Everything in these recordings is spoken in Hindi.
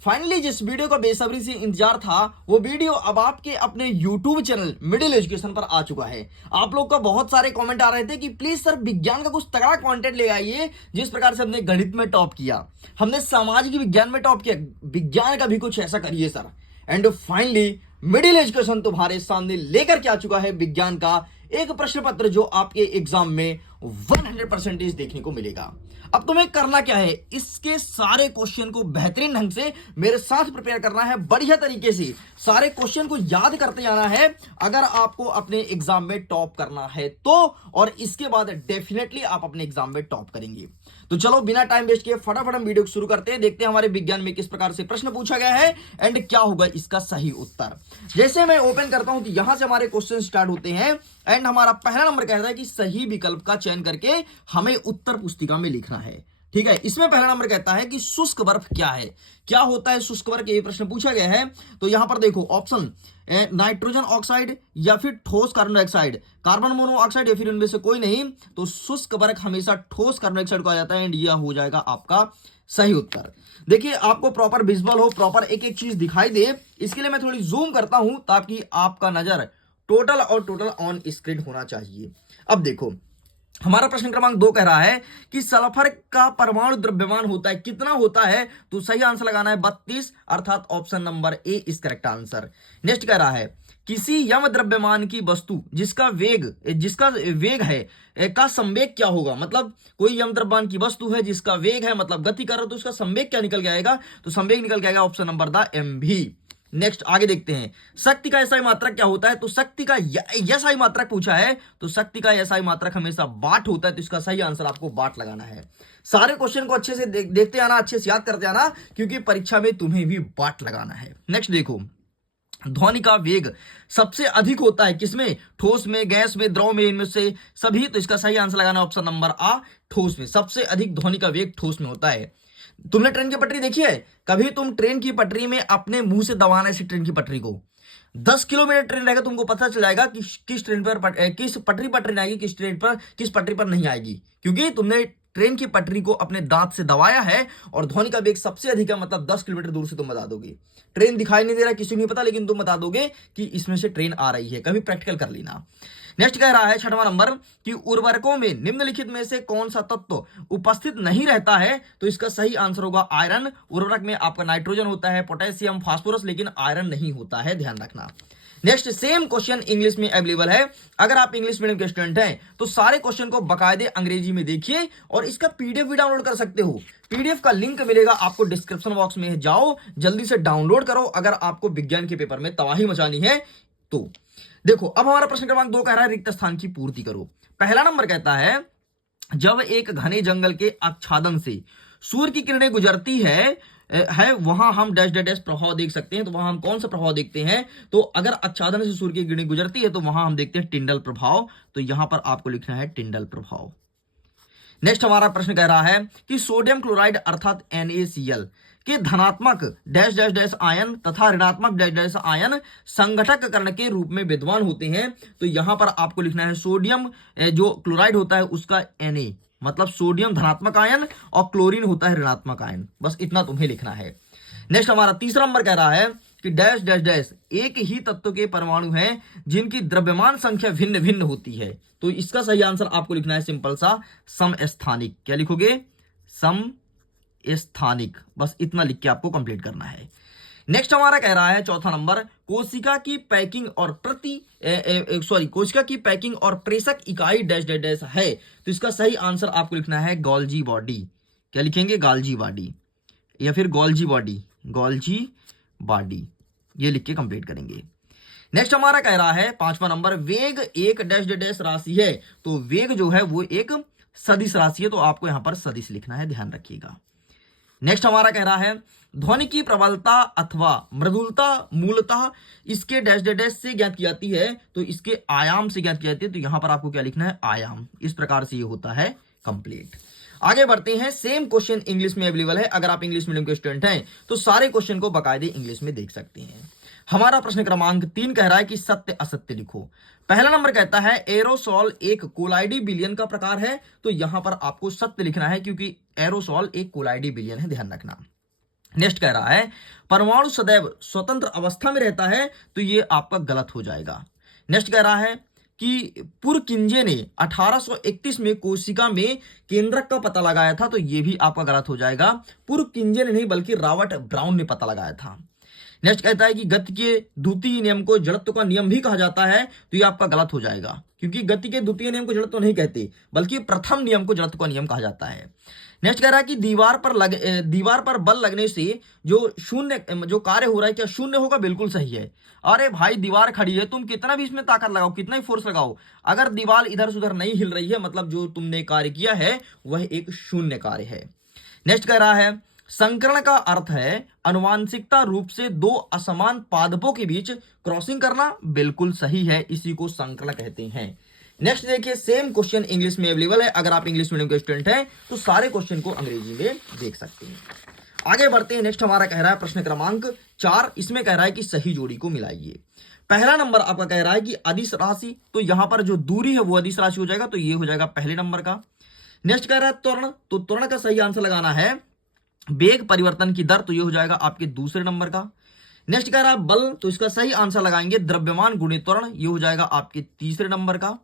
फाइनली जिस वीडियो का बेसब्री से इंतजार था वो वीडियो अब आपके अपने YouTube चैनल मिडिल एजुकेशन पर आ चुका है। आप लोग का बहुत सारे कमेंट आ रहे थे कि प्लीज सर विज्ञान का कुछ तगड़ा कंटेंट ले आइए। जिस प्रकार से हमने गणित में टॉप किया, हमने सामाजिक विज्ञान में टॉप किया, विज्ञान का भी कुछ ऐसा करिए sir. And finally middle education तुम्हारे सामने लेकर के आ चुका है विज्ञान का एक प्रश्न पत्र जो आपके एग्जाम में 100% देखने को मिलेगा। अब तुम्हें करना क्या है, इसके सारे क्वेश्चन को बेहतरीन ढंग से मेरे साथ प्रिपेयर करना है, बढ़िया तरीके से सारे क्वेश्चन को याद करते जाना है अगर आपको अपने एग्जाम में टॉप करना है तो। और इसके बाद डेफिनेटली आप अपने एग्जाम में टॉप करेंगे। तो चलो बिना टाइम वेस्ट किए फटाफट हम वीडियो को शुरू करते हैं, देखते हैं हमारे विज्ञान में किस प्रकार से प्रश्न पूछा गया है एंड क्या होगा इसका सही उत्तर। जैसे मैं ओपन करता हूं तो यहां से हमारे क्वेश्चन स्टार्ट होते हैं एंड हमारा पहला नंबर कहता है कि सही विकल्प का चयन करके हमें उत्तर पुस्तिका में लिखना है। ठीक है, इसमें पहला नंबर कहता है कि शुष्क बर्फ क्या है, क्या होता है शुष्क बर्फ, ये प्रश्न पूछा गया है। तो यहां पर देखो ऑप्शन नाइट्रोजन ऑक्साइड या फिर ठोस कार्बन डाइऑक्साइड, कार्बन मोनोऑक्साइड या फिर उनमें से कोई नहीं। तो शुष्क बर्फ हमेशा ठोस कार्बन डाइऑक्साइड को आ जाता है एंड यह हो जाएगा आपका सही उत्तर। देखिए आपको प्रॉपर विजुअल हो, प्रॉपर एक एक चीज दिखाई दे, इसके लिए मैं थोड़ी जूम करता हूं ताकि आपका नजर टोटल और टोटल ऑन स्क्रीन होना चाहिए। अब देखो हमारा प्रश्न क्रमांक 2 कह रहा है कि सल्फर का परमाणु द्रव्यमान होता है, कितना होता है। तो सही आंसर लगाना है 32, अर्थात option number A is correct answer. Next कह रहा है किसी यम द्रव्यमान की वस्तु जिसका वेग है का संवेग क्या होगा। मतलब कोई यम द्रव्यमान की वस्तु है जिसका वेग है, मतलब गति कर रहा है, तो उसका संवेग क्या निकल के आएगा। तो संवेग निकल के आएगा option number the mv। Next आगे देखते हैं शक्ति का एसआई मात्रक क्या होता है। तो शक्ति का एसआई मात्रक पूछा है, तो शक्ति का एसआई मात्रक हमेशा वाट होता है, तो इसका सही आंसर आपको वाट लगाना है। सारे क्वेश्चन को अच्छे से देखते आना, अच्छे से याद करते आना, क्योंकि परीक्षा में तुम्हें भी वाट लगाना है। नेक्स्ट देखो ध्वनि का वेग सबसे अधिक होता है किसमें, ठोस में, गैस में, द्रव में, इनमें से सभी। तो इसका सही आंसर लगाना ऑप्शन नंबर आ ठोस में। सबसे अधिक ध्वनि का वेग ठोस में होता है। तुमने ट्रेन की पटरी देखी है कभी, तुम ट्रेन की पटरी में अपने मुंह से दबाना इस ट्रेन की पटरी को, 10 किलोमीटर ट्रेन रहेगा, तुमको पता चल जाएगा कि किस ट्रेन पर किस पटरी पर ट्रेन आएगी, किस ट्रेन पर किस पटरी पर नहीं आएगी, क्योंकि तुमने ट्रेन की पटरी को अपने दांत से दबाया है। और ध्वनि का वेग सबसे अधिक है, मतलब 10 किलोमीटर दूर से तुम बता दोगे। ट्रेन दिखाई नहीं दे रहा, किसी को नहीं पता, लेकिन तुम बता दोगे कि इसमें से ट्रेन आ रही है। कभी प्रैक्टिकल कर लेना। नेक्स्ट कह रहा है छठवां नंबर कि उर्वरकों में निम्नलिखित में से कौन सा तत्व उपस्थित नहीं रहता है। तो इसका सही आंसर होगा आयरन। उर्वरक में आपका नाइट्रोजन होता है, पोटेशियम, फास्फोरस, लेकिन आयरन नहीं होता है, ध्यान रखना। नेक्स्ट सेम क्वेश्चन इंग्लिश में अवेलेबल है। अगर आप इंग्लिश मीडियम के स्टूडेंट हैं तो सारे क्वेश्चन को बकायदे अंग्रेजी में देखिए और इसका पीडीएफ भी डाउनलोड कर सकते हो। पीडीएफ का लिंक मिलेगा आपको डिस्क्रिप्शन बॉक्स में, जाओ जल्दी से डाउनलोड करो अगर आपको विज्ञान के पेपर में तबाही मचानी है तो। देखो अब हमारा प्रश्न क्रमांक 2 कह रहा है रिक्त स्थान की पूर्ति करो। पहला नंबर कहता है जब एक घने जंगल के आच्छादन से सूर्य की किरणें गुजरती है वहां हम डैश डैश डैश प्रभाव देख सकते हैं। तो वहां हम कौन सा प्रभाव देखते हैं। तो अगर आच्छादन से सूर्य की किरणें गुजरती है तो वहां हम देखते हैं टिंडल प्रभाव। तो यहां पर आपको लिखना है टिंडल प्रभाव। नेक्स्ट हमारा प्रश्न कह रहा है कि सोडियम क्लोराइड अर्थात NaCl के धनात्मक डैश डैश डैश आयन तथा ऋणात्मक डैश डैश आयन संघटक कर्ण के रूप में विद्यमान होते हैं। तो यहां पर आपको लिखना है सोडियम जो क्लोराइड होता है उसका Na, मतलब सोडियम धनात्मक आयन और क्लोरीन होता है ऋणात्मक आयन। बस इतना तुम्हें लिखना है। नेक्स्ट हमारा तीसरा नंबर कह रहा है कि डैश डैश डैश एक ही तत्व के परमाणु हैं जिनकी द्रव्यमान संख्या भिन्न भिन्न होती है। तो इसका सही आंसर आपको लिखना है सिंपल सा समस्थानिक। क्या लिखोगे, समस्थानिक। बस इतना लिख के आपको कंप्लीट करना है। नेक्स्ट हमारा कह रहा है चौथा नंबर कोशिका की पैकिंग और कोशिका की पैकिंग और प्रेषक इकाई डैश डैश डैश है। तो इसका सही आंसर आपको लिखना है गोल्जी बॉडी। क्या लिखेंगे, गोल्जी बॉडी या फिर गोल्जी बॉडी, गोल्जी बॉडी, ये लिख के कंप्लीट करेंगे। नेक्स्ट हमारा कह रहा है पांचवा नंबर वेग एक डैश डैश राशि है। तो वेग जो है वो एक सदिश राशि है, तो आपको यहां पर सदिश लिखना है, ध्यान रखिएगा। नेक्स्ट हमारा कह रहा है ध्वनि की प्रबलता अथवा मृदुलता मूलतः इसके डैश डैश से ज्ञात की जाती है। तो इसके आयाम से ज्ञात की जाती है। तो यहां पर आपको क्या लिखना है, आयाम। इस प्रकार से ये होता है कंप्लीट। आगे बढ़ते हैं। सेम क्वेश्चन इंग्लिश में अवेलेबल है। अगर आप इंग्लिश मीडियम के स्टूडेंट हैं तो सारे क्वेश्चन को बाकायदे इंग्लिश में देख सकते हैं। हमारा प्रश्न क्रमांक 3 कह रहा है कि सत्य असत्य लिखो। पहला नंबर कहता है एरोसॉल एक कोलाइडी विलयन का प्रकार है। तो यहां पर आपको सत्य लिखना है क्योंकि एरोसॉल एक कोलाइडी विलयन है, ध्यान रखना। नेक्स्ट कह रहा है परमाणु सदैव स्वतंत्र अवस्था में रहता है, तो ये आपका गलत हो जाएगा। नेक्स्ट कह रहा है कि पुरकिंजे ने 1831 में कोशिका में केंद्रक का पता लगाया था, तो ये भी आपका गलत हो जाएगा। पुरकिंजे ने नहीं बल्कि रॉबर्ट ब्राउन ने पता लगाया था। नेक्स्ट कहता है कि गति के द्वितीय नियम को जड़त्व का नियम भी कहा जाता है, तो ये आपका गलत हो जाएगा, क्योंकि गति के द्वितीय नियम को जड़त्व नहीं कहते बल्कि प्रथम नियम को जड़त्व का नियम कहा जाता है। नेक्स्ट कह रहा है कि दीवार पर बल लगने से जो कार्य हो रहा है क्या शून्य होगा? बिल्कुल सही है। अरे भाई दीवार खड़ी है, तुम कितना भी इसमें ताकत लगाओ, कितना ही फोर्स लगाओ, अगर दीवार इधर से उधर नहीं हिल रही है, मतलब जो तुमने कार्य किया है वह एक शून्य कार्य है। नेक्स्ट कह रहा है संकरण का अर्थ है अनुवांशिकता रूप से दो असमान पादपों के बीच क्रॉसिंग करना। बिल्कुल सही है, इसी को संकरण कहते हैं। नेक्स्ट देखिए, सेम क्वेश्चन इंग्लिश में अवेलेबल है। अगर आप इंग्लिश मीडियम के स्टूडेंट हैं तो सारे क्वेश्चन को अंग्रेजी में देख सकते हैं। आगे बढ़ते हैं। नेक्स्ट हमारा कह रहा है प्रश्न क्रमांक 4, इसमें कह रहा है कि सही जोड़ी को मिलाइए। पहला नंबर आपका कह रहा है कि अदिश राशि, तो यहां पर जो दूरी है वो अदिश राशि हो जाएगा, तो ये हो जाएगा पहले नंबर का। नेक्स्ट कह रहा है त्वरण, तो त्वरण का सही आंसर लगाना है वेग परिवर्तन की दर, तो ये हो जाएगा आपके दूसरे नंबर का। नेक्स्ट कह रहा है बल, तो इसका सही आंसर लगाएंगे द्रव्यमान गुणित त्वरण, ये हो जाएगा आपके तीसरे नंबर का।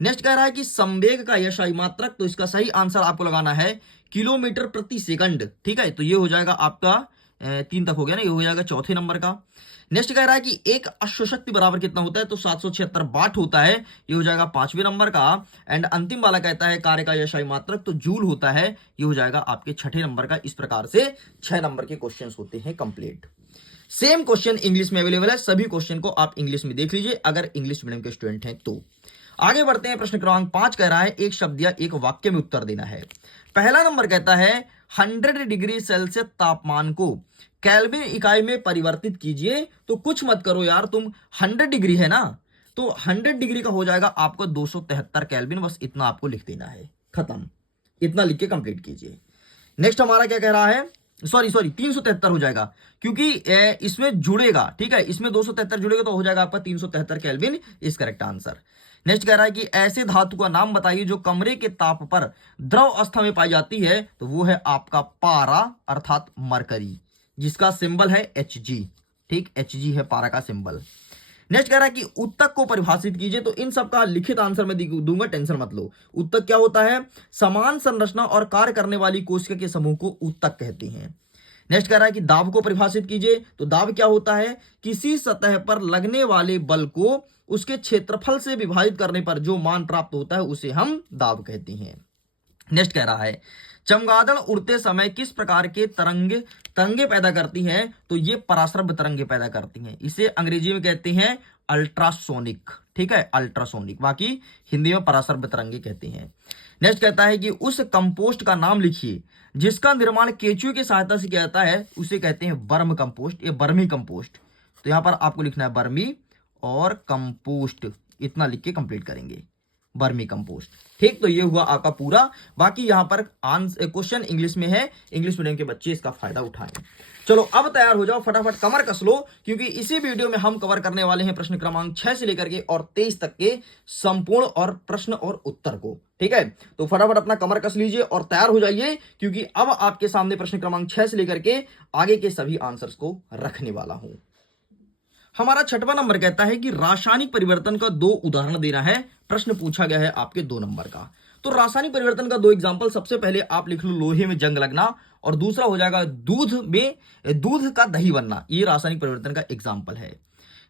नेक्स्ट कह रहा है कि संवेग का यशाई मात्रक, तो इसका सही आंसर आपको लगाना है किलोमीटर प्रति सेकंड, ठीक है, तो ये हो जाएगा आपका 3 तक हो गया ना, ये हो जाएगा चौथे नंबर का। नेक्स्ट कह रहा है कि एक अश्वशक्ति बराबर कितना होता है, तो 776 वाट होता है, ये हो जाएगा 5वें नंबर का। एंड अंतिम वाला कहता है कार्य का यशाई मात्रक, तो जूल होता है, ये हो जाएगा आपके 6ठे नंबर का। इस प्रकार से 6 नंबर के क्वेश्चन होते हैं कंप्लीट। सेम क्वेश्चन इंग्लिश में अवेलेबल है, सभी क्वेश्चन को आप इंग्लिश में देख लीजिए अगर इंग्लिश मीडियम के स्टूडेंट हैं तो। आगे बढ़ते हैं। प्रश्न क्रमांक 5 कह रहा है एक शब्द या एक वाक्य में उत्तर देना है। पहला नंबर कहता है 100 डिग्री सेल्सियस तापमान को केल्विन इकाई में परिवर्तित कीजिए, तो कुछ मत करो यार, तुम 100 डिग्री है ना, तो 100 डिग्री का हो जाएगा आपको 273 केल्विन, बस इतना आपको लिख देना है, खत्म, इतना लिख के कंप्लीट कीजिए। नेक्स्ट हमारा क्या कह रहा है, सॉरी 373 हो जाएगा, क्योंकि इसमें जुड़ेगा, ठीक है, इसमें 273 जुड़ेगा तो हो जाएगा आपका 373 केल्विन, इस करेक्ट आंसर। नेक्स्ट कह रहा है कि ऐसे धातु का नाम बताइए जो कमरे के ताप पर द्रव अवस्था में पाई जाती है, तो वो है आपका पारा अर्थात मरकरी, जिसका सिंबल है Hg, ठीक, Hg है पारा का सिंबल। नेक्स्ट कह रहा है कि उत्तक को परिभाषित कीजिए, तो इन सब का लिखित आंसर मैं दूंगा, टेंशन मत लो। उत्तक क्या होता है, समान संरचना और कार्य करने वाली कोशिका के समूह को उत्तक कहते हैं। नेक्स्ट कह रहा है कि दाब को परिभाषित कीजिए, तो दाब क्या होता है, किसी सतह पर लगने वाले बल को उसके क्षेत्रफल से विभाजित करने पर जो मान प्राप्त होता है उसे हम दाब कहते हैं। नेक्स्ट कह रहा है चमगादड़ उड़ते समय किस प्रकार के तरंगे पैदा करती हैं, तो ये पराश्रव्य तरंगे पैदा करती हैं, इसे अंग्रेजी में कहते हैं अल्ट्रासोनिक, ठीक है, अल्ट्रासोनिक, बाकी हिंदी में पराश्रव्य तरंगे कहते हैं। नेक्स्ट कहता है कि उस कंपोस्ट का नाम लिखिए जिसका निर्माण केंचुए की सहायता से किया जाता है, उसे कहते हैं वर्म कंपोस्ट या बर्मी कंपोस्ट, तो यहां पर आपको लिखना है बर्मी और कंपोस्ट, इतना लिख के कंप्लीट करेंगे, बर्मी कंपोस्ट, ठीक। तो ये हुआ आपका पूरा, बाकी यहां पर क्वेश्चन इंग्लिश में है, इंग्लिश मीडियम के बच्चे इसका फायदा उठाएं। चलो अब तैयार हो जाओ, फटाफट कमर कस लो, क्योंकि इसी वीडियो में हम कवर करने वाले हैं प्रश्न क्रमांक 6 से लेकर के और 23 तक के संपूर्ण और प्रश्न और उत्तर को, ठीक है। तो फटाफट अपना कमर कस लीजिए और तैयार हो जाइए, क्योंकि अब आपके सामने प्रश्न क्रमांक 6 से लेकर के आगे के सभी आंसर्स को रखने वाला हूं। हमारा 6वां नंबर कहता है कि रासायनिक परिवर्तन का 2 उदाहरण देना है, प्रश्न पूछा गया है आपके 2 नंबर का। तो रासायनिक परिवर्तन का 2 एग्जांपल, सबसे पहले आप लिख लो लोहे में जंग लगना, और दूसरा हो जाएगा दूध का दही बनना, ये रासायनिक परिवर्तन का एग्जाम्पल है।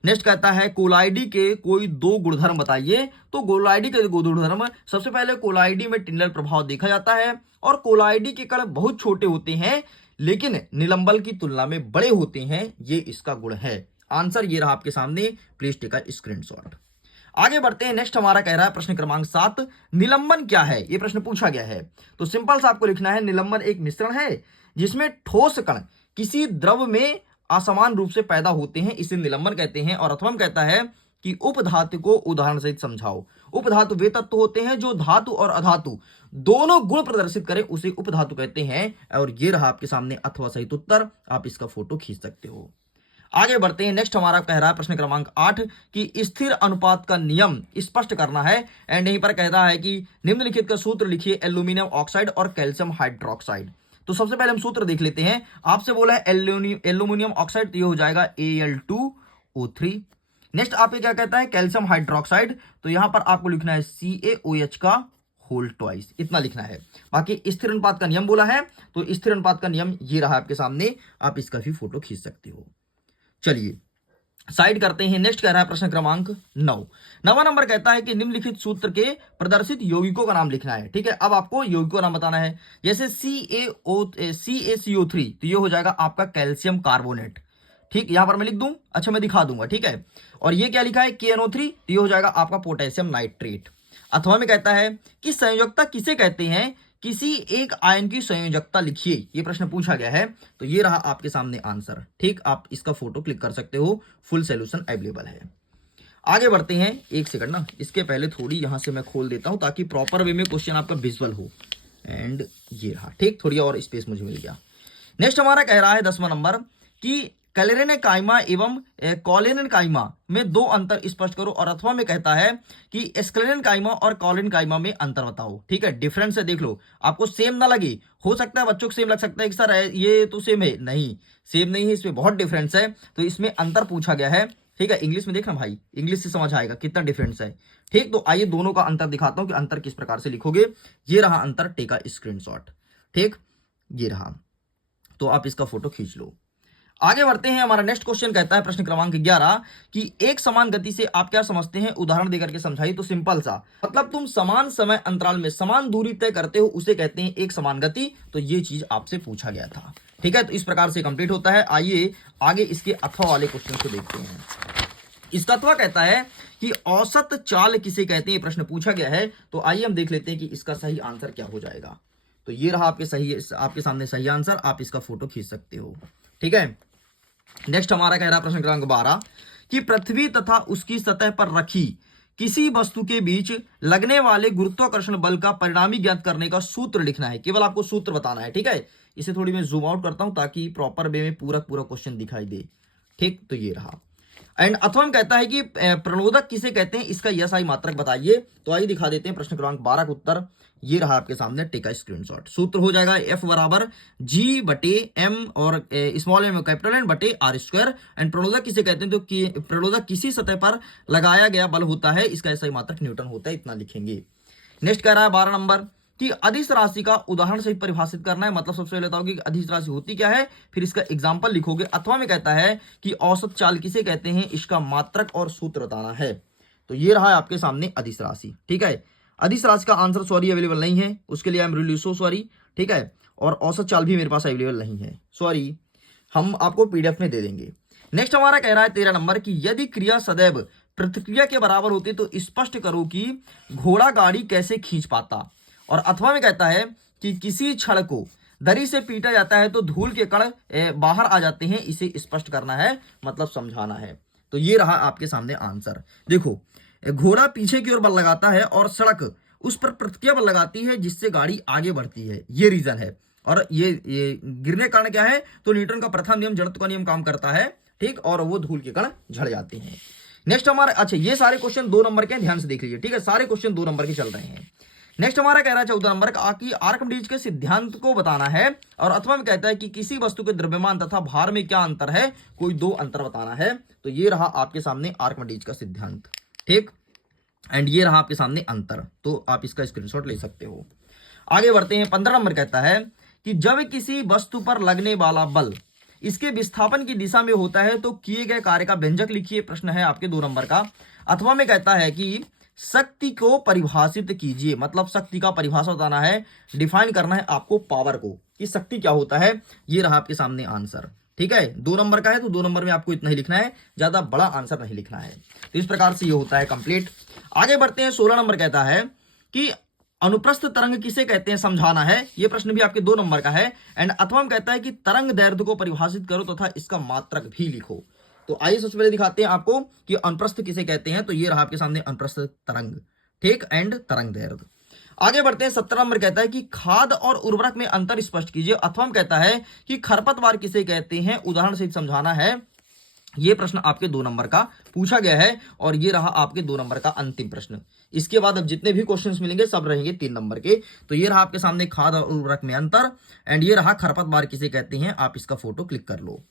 नेक्स्ट कहता है कोलाइडी के कोई 2 गुणधर्म बताइए, तो कोलाइडी के 2 गुणधर्म, सबसे पहले कोलाइडी में टिंडल प्रभाव देखा जाता है, और कोलाइडी के कण बहुत छोटे होते हैं लेकिन निलंबन की तुलना में बड़े होते हैं, ये इसका गुण है। आंसर ये रहा आपके सामने, प्लीज टेक अ स्क्रीनशॉट। आगे बढ़ते हैं। नेक्स्ट हमारा कह रहा है प्रश्न क्रमांक 7 निलंबन क्या है, ये प्रश्न पूछा गया है, तो सिंपल सा आपको लिखना है निलंबन एक मिश्रण है जिसमें ठोस कण किसी द्रव में असमान रूप से पैदा होते हैं, इसे निलंबन कहते हैं। और अथवा कहता है कि उपधातु को उदाहरण सहित समझाओ। उपधातु वे तत्व होते हैं जो धातु और अधातु दोनों गुण प्रदर्शित करें, उसे उपधातु कहते हैं। और ये रहा आपके सामने अथवा सहित उत्तर, आप इसका फोटो खींच सकते हो। आगे बढ़ते हैं। नेक्स्ट हमारा कह रहा है प्रश्न क्रमांक 8 कि स्थिर अनुपात का नियम स्पष्ट करना है, एंड यहीं पर कहता है कि निम्नलिखित का सूत्र लिखिए एल्यूमिनियम ऑक्साइड और कैल्शियम हाइड्रोक्साइड। तो सबसे पहले हम सूत्र देख लेते हैं। आपसे बोला है एल्यूमिनियम ऑक्साइड, तो ये हो जाएगा Al2O3। नेक्स्ट आपके क्या कहता है कैल्शियम हाइड्रोक्साइड, तो यहां पर आपको लिखना है CaOH का होल ट्वाइस, इतना लिखना है। बाकी स्थिर अनुपात का नियम बोला है, तो स्थिर अनुपात का नियम ये रहा आपके सामने, आप इसका भी फोटो खींच सकते हो। चलिए साइड करते हैं। नेक्स्ट कह रहा है प्रश्न क्रमांक 9। 9वां नंबर कहता है कि निम्नलिखित सूत्र के प्रदर्शित यौगिकों का नाम लिखना है। ठीक है, अब आपको यौगिकों का नाम बताना है। जैसे CaCO3, तो ये हो जाएगा आपका कैल्शियम कार्बोनेट। ठीक, यहां पर मैं लिख दूं, अच्छा मैं दिखा दूंगा। ठीक है, और ये क्या लिखा है KNO3, तो ये हो जाएगा आपका पोटेशियम नाइट्रेट। अथवा में कहता है कि संयोजकता किसे कहते हैं, किसी एक आयन की संयोजकता लिखिए, ये प्रश्न पूछा गया है। तो ये रहा आपके सामने आंसर। ठीक, आप इसका फोटो क्लिक कर सकते हो, फुल सॉल्यूशन अवेलेबल है। आगे बढ़ते हैं, एक सेकंड ना, इसके पहले थोड़ी यहां से मैं खोल देता हूं ताकि प्रॉपर वे में क्वेश्चन आपका विजुअल हो। एंड ये रहा, ठीक, थोड़ी और स्पेस मुझे मिल गया। नेक्स्ट हमारा कह रहा है 10वां नंबर कि कैलेरन काइमा एवं कॉलेन काइमा में दो अंतर स्पष्ट करो, और अथवा में कहता है कि एस्क्लेरन काइमा और कॉलेन काइमा में अंतर बताओ। ठीक है, डिफरेंस है, देख लो, आपको सेम ना लगे, हो सकता है बच्चों को सेम लग सकता है कि सर ये तो सेम है, नहीं सेम नहीं है, इसमें बहुत डिफरेंस है, तो इसमें अंतर पूछा गया है। ठीक है, इंग्लिश में देखना भाई, इंग्लिश से समझ आएगा कितना डिफरेंस है। ठीक, तो आइए दोनों का अंतर दिखाता हूं कि अंतर किस प्रकार से लिखोगे। ये रहा अंतर, टेका स्क्रीनशॉट। ठीक, ये रहा, तो आप इसका फोटो खींच लो। आगे बढ़ते हैं, हमारा नेक्स्ट क्वेश्चन कहता है प्रश्न क्रमांक 11 कि एक समान गति से आप क्या समझते हैं, उदाहरण देकर के समझाइए। तो सिंपल सा मतलब, तुम समान समय अंतराल में समान दूरी तय करते हो, उसे कहते हैं एक समान गति। तो ये चीज आपसे पूछा गया था। ठीक है, तो इस प्रकार से कंप्लीट होता है। आइए आगे इसके अथवा वाले क्वेश्चन को देखते हैं। इसका अथवा कहता है कि औसत चाल किसे कहते हैं, प्रश्न पूछा गया है। तो आइए हम देख लेते हैं कि इसका सही आंसर क्या हो जाएगा। तो ये रहा आपके सामने सही आंसर, आप इसका फोटो खींच सकते हो। ठीक है, नेक्स्ट हमारा कह रहा प्रश्न क्रमांक 12 कि पृथ्वी तथा उसकी सतह पर रखी किसी वस्तु के बीच लगने वाले गुरुत्वाकर्षण बल का परिणामी ज्ञात करने का सूत्र लिखना है। केवल आपको सूत्र बताना है। ठीक है, इसे थोड़ी मैं जूम आउट करता हूं ताकि प्रॉपर वे में पूरा क्वेश्चन दिखाई दे। ठीक, तो ये रहा। एंड अथवा कहता है कि प्रणोदक किसे कहते हैं, इसका यस आई मात्रक बताइए। तो आइए दिखा देते हैं प्रश्न क्रमांक 12 का उत्तर। ये रहा आपके सामने, टेका स्क्रीनशॉट। सूत्र हो जाएगा F बराबर G/M और स्मॉल m कैपिटल N बटे R²। एंड प्रणोदक किसे कहते हैं, तो प्रणोदक किसी सतह पर लगाया गया बल होता है, इसका यस आई मात्रक न्यूटन होता है, इतना लिखेंगे। नेक्स्ट कह रहा है 12 नंबर कि अदिश राशि का उदाहरण सहित परिभाषित करना है। मतलब सबसे पहले बताओगे कि अदिश राशि होती क्या है, फिर इसका एग्जांपल लिखोगे। अथवा में कहता है कि औसत चाल किसे कहते हैं, इसका मात्रक और सूत्र बताना है। तो ये रहा आपके सामने अदिश राशि। ठीक है, अदिश राशि का आंसर सॉरी अवेलेबल नहीं है, उसके लिए I am really so sorry. ठीक है, और औसत चाल भी मेरे पास अवेलेबल नहीं है, सॉरी, हम आपको PDF में दे देंगे। नेक्स्ट हमारा कह रहा है 13 नंबर कि यदि क्रिया सदैव प्रतिक्रिया के बराबर होती तो स्पष्ट करो कि घोड़ा गाड़ी कैसे खींच पाता। और अथवा में कहता है कि किसी छड़ को दरी से पीटा जाता है तो धूल के कण बाहर आ जाते हैं, इसे स्पष्ट करना है, मतलब समझाना है। तो ये रहा आपके सामने आंसर। देखो, घोड़ा पीछे की ओर बल लगाता है और सड़क उस पर प्रतिक्रिया बल लगाती है, जिससे गाड़ी आगे बढ़ती है, ये रीजन है। और ये गिरने कारण क्या है, तो न्यूटन का प्रथम नियम, जड़त्व का नियम काम करता है। ठीक, और वो धूल के कण झड़ जाते हैं। नेक्स्ट हमारा, अच्छा ये सारे क्वेश्चन 2 नंबर के, ध्यान से देख लीजिए। ठीक है, सारे क्वेश्चन 2 नंबर के चल रहे हैं। नेक्स्ट हमारा कह रहा है 14 नंबर का कि आर्किमिडीज के सिद्धांत को बताना है। और अथवा में कहता है कि किसी वस्तु के द्रव्यमान तथा भार में क्या अंतर है, कोई 2 अंतर बताना है। तो ये रहा आपके सामने आर्किमिडीज का सिद्धांत। ठीक, एंड ये रहा आपके सामने अंतर, तो आप इसका स्क्रीनशॉट ले सकते हो। आगे बढ़ते हैं, 15 नंबर कहता है कि जब किसी वस्तु पर लगने वाला बल इसके विस्थापन की दिशा में होता है तो किए गए कार्य का व्यंजक लिखिए। प्रश्न है आपके 2 नंबर का। अथवा में कहता है कि शक्ति को परिभाषित कीजिए, मतलब शक्ति का परिभाषा बताना है, डिफाइन करना है आपको पावर को, कि शक्ति क्या होता है। ये रहा आपके सामने आंसर। ठीक है, 2 नंबर का है तो 2 नंबर में आपको इतना ही लिखना है, ज्यादा बड़ा आंसर नहीं लिखना है। तो इस प्रकार से ये होता है कंप्लीट। आगे बढ़ते हैं, 16 नंबर कहता है कि अनुप्रस्थ तरंग किसे कहते हैं, समझाना है। ये प्रश्न भी आपके 2 नंबर का है। एंड अथवा में कहता है कि तरंग दैर्ध्य को परिभाषित करो तथा इसका मात्रक भी लिखो। तो आइए सबसे पहले दिखाते हैं आपको कि अनुप्रस्थ किसे कहते हैं। तो ये रहा आपके सामने अनुप्रस्थ तरंग। ठीक, एंड तरंग दैर्ध्य। आगे बढ़ते हैं, 17 नंबर कहता है कि खाद और उर्वरक में अंतर स्पष्ट कीजिए। अथवा में कहता है कि खरपतवार किसे कहते हैं, उदाहरण सहित समझाना है। ये प्रश्न आपके 2 नंबर का पूछा गया है और ये रहा आपके 2 नंबर का अंतिम प्रश्न। इसके बाद अब जितने भी क्वेश्चंस मिलेंगे सब रहेंगे 3 नंबर के। तो ये रहा आपके सामने खाद और उर्वरक में अंतर, एंड ये रहा खरपतवार किसे कहते हैं, आप इसका फोटो क्लिक कर लो।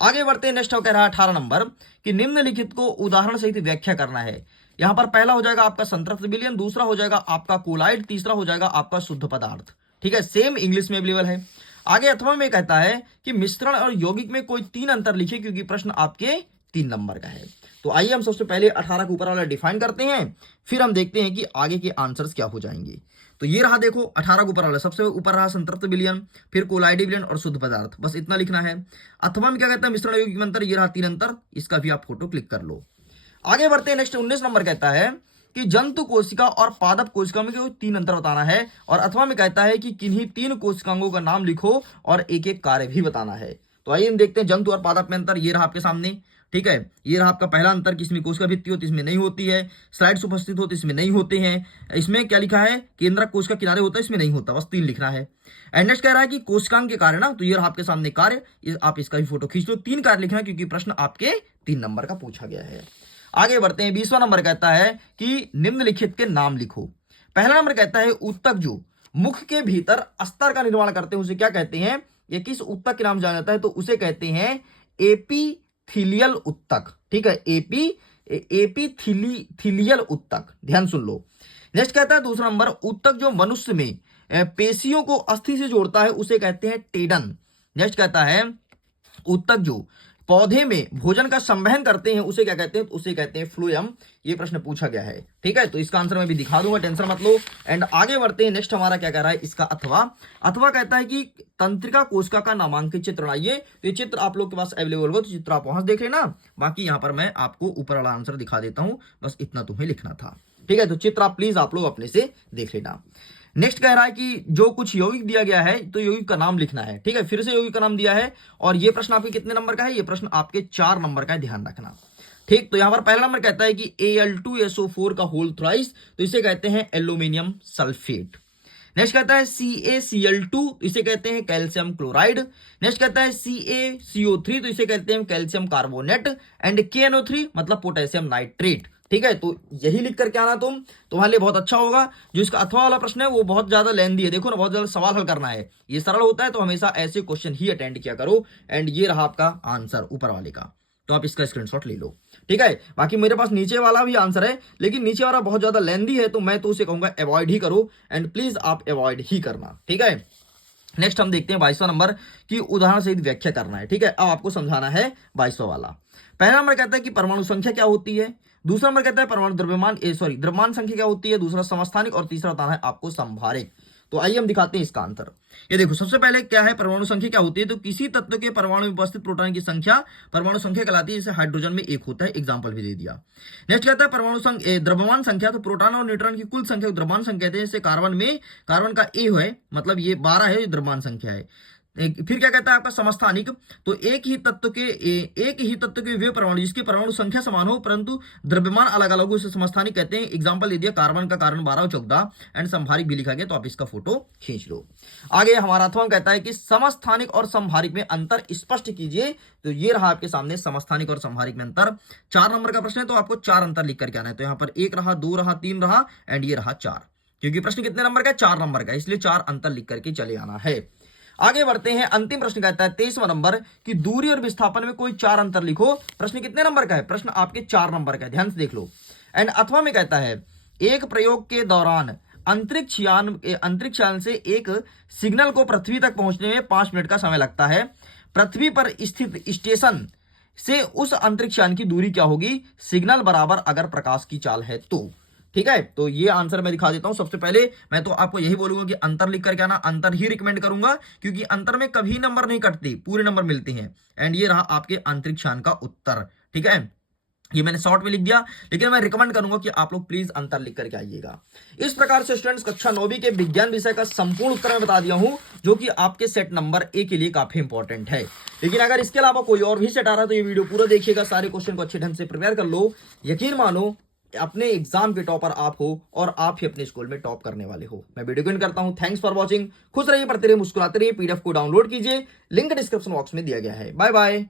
आगे बढ़ते हैं, नेक्स्ट कह रहा है 18 नंबर कि निम्नलिखित को उदाहरण सहित व्याख्या करना है। यहां पर पहला हो जाएगा आपका संतृप्त विलयन, दूसरा हो जाएगा आपका कोलाइड, तीसरा हो जाएगा आपका शुद्ध पदार्थ। ठीक है, सेम इंग्लिश में अवेलेबल है। आगे अथवा में कहता है कि मिश्रण और यौगिक में कोई 3 अंतर लिखिए, क्योंकि प्रश्न आपके 3 नंबर का है। तो आइए हम सबसे पहले 18 के ऊपर वाला डिफाइन करते हैं, फिर हम देखते हैं कि आगे के आंसर्स क्या हो जाएंगे। तो ये रहा देखो 18 के ऊपर वाला, सबसे ऊपर रहा संतृप्त विलयन, फिर कोलाइडी विलयन और शुद्ध पदार्थ, बस इतना लिखना है। अथवा में क्या कहता है, मिश्रण और यौगिक में अंतर, ये रहा 3 अंतर, इसका भी आप फोटो क्लिक कर लो। आगे बढ़ते हैं, नेक्स्ट 19 नंबर कहता है कि जंतु कोशिका और पादप कोशिका में 3 अंतर बताना है, और अथवा में कहता है कि किन्हीं 3 कोशिकांगों का नाम लिखो और एक एक कार्य भी बताना है। तो आइए हम देखते हैं जंतु और पादप में अंतर, ये रहा आपके सामने। ठीक है, ये रहा आपका पहला अंतर कि इसमें कोशिका भित्ति होती है, इसमें नहीं होती है। स्लाइड्स उपस्थित होती है, इसमें नहीं होते हैं। इसमें क्या लिखा है, केंद्रक कोशिका किनारे होता है, इसमें नहीं होता, बस 3 लिखना है। एंड नेक्स्ट कह रहा है कि कोशिकांग के कार्य ना, तो ये रहा आपके सामने कार्य, आप इसका भी फोटो खींच लो। 3 कार्य लिखना क्योंकि प्रश्न आपके 3 नंबर का पूछा गया है। आगे बढ़ते हैं, 20वां नंबर कहता है कि निम्नलिखित के नाम लिखो। पहला नंबर कहता है ऊतक जो मुख के भीतर अस्तर का निर्माण करते हैं उसे क्या कहते हैं, ये किस ऊतक के नाम जाना जाता है, तो उसे कहते हैं एपीथीलियल ऊतक। ठीक है, एपीथीलियल ऊतक, ध्यान सुन लो। नेक्स्ट कहता है दूसरा नंबर, ऊतक जो मनुष्य में पेशियों को अस्थि से जोड़ता है उसे कहते हैं टेडन। नेक्स्ट कहता है ऊतक जो पौधे में भोजन का संवहन करते हैं उसे क्या कहते हैं, तो उसे कहते हैं फ्लोएम। ये प्रश्न पूछा गया है। ठीक है, तो इसका आंसर मैं भी दिखा दूंगा, टेंशन मत लो। एंड आगे बढ़ते हैं, नेक्स्ट हमारा क्या कह रहा है, इसका अथवा। अथवा कहता है कि तंत्रिका कोशिका का नामांकित चित्र बनाइए। तो ये चित्र आप लोग के पास अवेलेबल होगा, तो चित्र आप वहां देख लेना। बाकी यहाँ पर मैं आपको ऊपर वाला आंसर दिखा देता हूं, बस इतना तुम्हें लिखना था। ठीक है, तो चित्र आप प्लीज आप लोग अपने से देख लेना। नेक्स्ट कह रहा है कि जो कुछ यौगिक दिया गया है तो यौगिक का नाम लिखना है। ठीक है, फिर से यौगिक का नाम दिया है, और ये प्रश्न आपके कितने नंबर का है, ये प्रश्न आपके 4 नंबर का है, ध्यान रखना। ठीक, तो यहां पर पहला नंबर कहता है कि Al2SO4 का होल थ्राइस, तो इसे कहते हैं एल्यूमिनियम सल्फेट। नेक्स्ट कहता है CaCl2, इसे कहते हैं कैल्शियम क्लोराइड। नेक्स्ट कहता है CaCO3, तो इसे कहते हैं कैल्शियम कार्बोनेट। एंड KNO3 मतलब पोटेशियम नाइट्रेट। ठीक है, तो यही लिख करके आना तुम्हारे लिए बहुत अच्छा होगा। जो इसका अथवा वाला प्रश्न है वो बहुत ज्यादा लेंदी है, देखो ना, बहुत ज्यादा सवाल हल करना है। ये सरल होता है, तो हमेशा ऐसे क्वेश्चन ही अटेंड किया करो। एंड ये रहा आपका आंसर ऊपर वाले का, तो आप इसका स्क्रीनशॉट ले लो। ठीक है, बाकी मेरे पास नीचे वाला भी आंसर है, लेकिन नीचे वाला बहुत ज्यादा लेंदी है, तो मैं तो उसे कहूंगा अवॉइड ही करो। एंड प्लीज आप अवॉइड ही करना। ठीक है, नेक्स्ट हम देखते हैं 22वां नंबर की उदाहरण सहित व्याख्या करना है। ठीक है, अब आपको समझाना है 22वां वाला। पहला नंबर कहता है कि परमाणु संख्या क्या होती है, दूसरा नंबर कहता है परमाणु द्रव्यमान संख्या क्या होती है, दूसरा समस्थानिक, और तीसरा बताना है आपको संभारिक। तो आइए हम दिखाते हैं इसका आंसर। ये देखो, सबसे पहले क्या है, परमाणु संख्या क्या होती है, तो किसी तत्व के परमाणु में उपस्थित प्रोटॉन की संख्या परमाणु संख्या कहलाती है। जैसे हाइड्रोजन में 1 होता है, एग्जांपल भी दे दिया। नेक्स्ट कहता है परमाणु द्रव्यमान संख्या, तो प्रोटॉन और न्यूट्रॉन की कुल संख्या द्रव्यमान संख्या कहते हैं। जैसे कार्बन का ए है, मतलब ये 12 है, ये द्रव्यमान संख्या है। फिर क्या कहता है आपका समस्थानिक, तो एक ही तत्व के वे परमाणु जिसकी परमाणु संख्या समान हो परंतु द्रव्यमान अलग अलग हो, उसे समस्थानिक कहते हैं। एग्जांपल दे दिया, कार्बन का कार्बन 12 और 14। एंड संभारिक भी लिखा गया, तो आप इसका फोटो खींच लो। आगे हमारा अथवा कहता है कि समस्थानिक और संभारिक में अंतर स्पष्ट कीजिए। तो ये रहा आपके सामने समस्थानिक और संभारिक में अंतर। 4 नंबर का प्रश्न है, तो आपको 4 अंतर लिख करके आना है। तो यहाँ पर 1 रहा, 2 रहा, 3 रहा, एंड ये रहा 4, क्योंकि प्रश्न कितने नंबर का है, 4 नंबर का, इसलिए 4 अंतर लिख करके चले आना है। आगे बढ़ते हैं, अंतिम प्रश्न कहता है 23वां नंबर कि दूरी और विस्थापन में कोई 4 अंतर लिखो। प्रश्न कितने नंबर का है, प्रश्न आपके 4 नंबर का है, ध्यान से देख लो। एंड अथवा में कहता है एक प्रयोग के दौरान अंतरिक्ष यान से एक सिग्नल को पृथ्वी तक पहुंचने में 5 मिनट का समय लगता है। पृथ्वी पर स्थित स्टेशन से उस अंतरिक्ष यान की दूरी क्या होगी, सिग्नल बराबर अगर प्रकाश की चाल है तो। ठीक है, तो ये आंसर मैं दिखा देता हूं। सबसे पहले मैं तो आपको यही बोलूंगा कि अंतर लिख करके आना, अंतर ही रिकमेंड करूंगा, क्योंकि अंतर में कभी नंबर नहीं कटते, पूरे नंबर मिलते हैं। एंड ये रहा आपके अंतरिक्ष यान का उत्तर। ठीक है, ये मैंने शॉर्ट में लिख दिया, लेकिन मैं रिकमेंड करूंगा कि आप लोग प्लीज अंतर लिख करके आइएगा। इस प्रकार से स्टूडेंट्स कक्षा 9वीं के विज्ञान विषय का संपूर्ण उत्तर मैं बता दिया हूं, जो कि आपके सेट नंबर ए के लिए काफी इंपॉर्टेंट है। लेकिन अगर इसके अलावा कोई और भी सेट आ रहा है तो ये वीडियो पूरा देखिएगा, सारे क्वेश्चन को अच्छे ढंग से प्रिपेयर कर लो। यकीन मानो अपने एग्जाम के टॉपर आप हो, और आप ही अपने स्कूल में टॉप करने वाले हो। मैं वीडियो एंड करता हूं। Thanks for watching. खुश रहिए, पढ़ते रहिए, मुस्कुराते रहिए। PDF को डाउनलोड कीजिए, लिंक डिस्क्रिप्शन बॉक्स में दिया गया है। Bye bye.